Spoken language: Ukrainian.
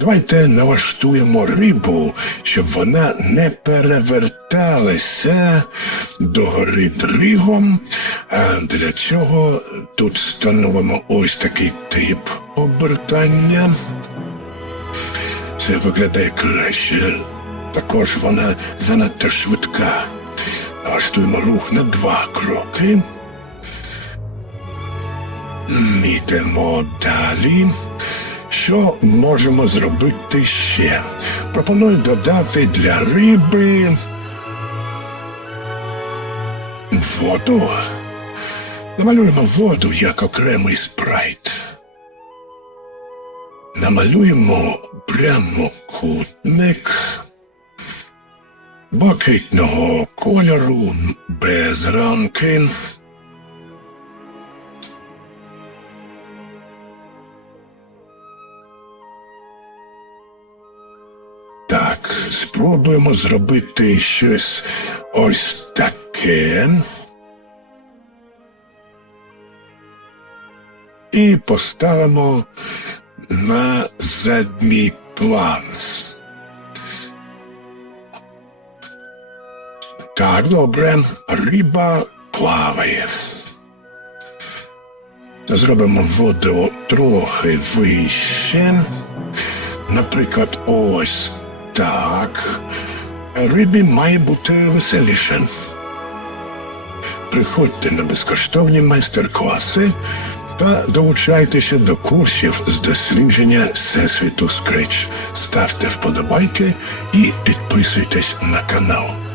Давайте налаштуємо рибу, щоб вона не переверталася догори дригом. А для цього тут встановимо ось такий тип обертання. Це виглядає краще. Також вона занадто швидка. Налаштуємо рух на два кроки. Йдемо далі. Що можемо зробити ще? Пропоную додати для риби воду. Намалюємо воду як окремий спрайт. Намалюємо прямокутник блакитного кольору без рамки. Так, спробуємо зробити щось ось таке. І поставимо на задній план. Так, добре, риба плаває. Зробимо воду трохи вище. Наприклад, ось так. Рибі має бути веселіше. Приходьте на безкоштовні майстер-класи та долучайтеся до курсів з дослідження Всесвіту Скреч. Ставте вподобайки і підписуйтесь на канал.